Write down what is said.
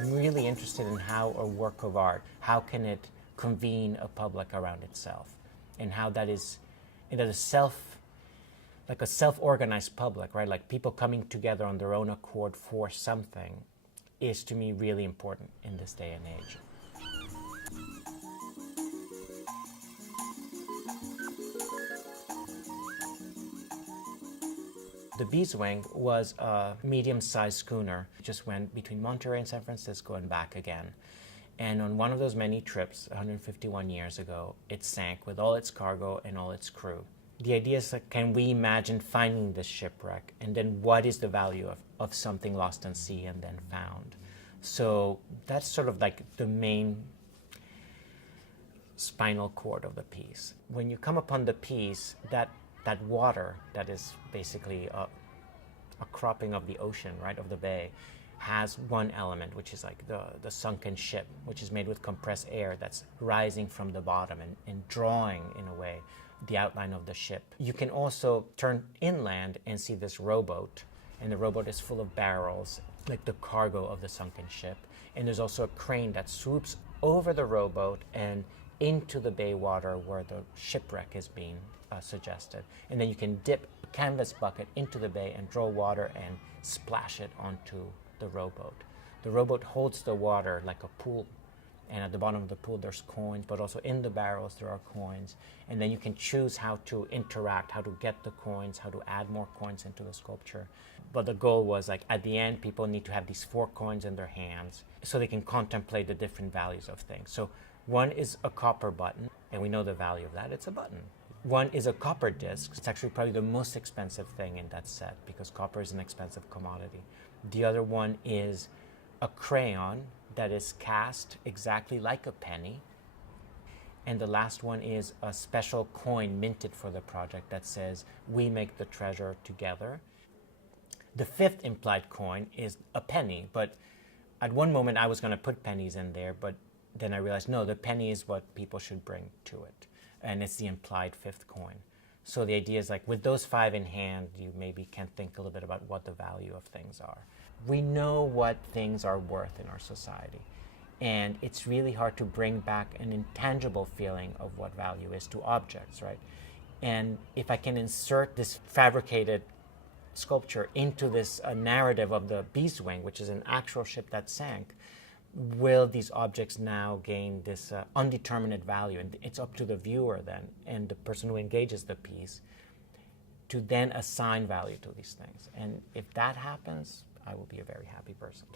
I'm really interested in how a work of art, how can it convene a public around itself, and how that is, like a self-organized public, right? Like people coming together on their own accord for something is to me really important in this day and age. The Beeswing was a medium-sized schooner. It just went between Monterey and San Francisco and back again. And on one of those many trips, 151 years ago, it sank with all its cargo and all its crew. The idea is, that can we imagine finding this shipwreck, and then what is the value of something lost at sea and then found? So that's sort of like the main spinal cord of the piece. When you come upon the piece, that water that is basically a cropping of the ocean, right, of the bay, has one element, which is like the sunken ship, which is made with compressed air that's rising from the bottom and drawing, in a way, the outline of the ship. You can also turn inland and see this rowboat, and the rowboat is full of barrels, like the cargo of the sunken ship. And there's also a crane that swoops over the rowboat and into the bay water where the shipwreck is being suggested. And then you can dip a canvas bucket into the bay and draw water and splash it onto the rowboat. The rowboat holds the water like a pool, and at the bottom of the pool there's coins, but also in the barrels there are coins. And then you can choose how to interact, how to get the coins, how to add more coins into the sculpture. But the goal was, like, at the end people need to have these 4 coins in their hands so they can contemplate the different values of things. So one is a copper button, and we know the value of that, it's a button. One is a copper disc. It's actually probably the most expensive thing in that set because copper is an expensive commodity. The other one is a crayon that is cast exactly like a penny. And the last one is a special coin minted for the project that says, "We make the treasure together." The 5th implied coin is a penny, but at one moment I was going to put pennies in there, but then I realized, no, the penny is what people should bring to it. And it's the implied 5th coin. So the idea is, like, with those 5 in hand, you maybe can think a little bit about what the value of things are. We know what things are worth in our society. And it's really hard to bring back an intangible feeling of what value is to objects, right? And if I can insert this fabricated sculpture into this narrative of the Beeswing, which is an actual ship that sank, will these objects now gain this undeterminate value? And it's up to the viewer then, and the person who engages the piece, to then assign value to these things. And if that happens, I will be a very happy person.